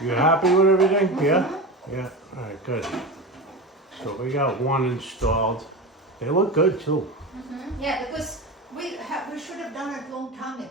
You happy with everything? Yeah? Yeah, alright, good. So we got one installed. They look good too. Yeah, because we should have done it a long time ago.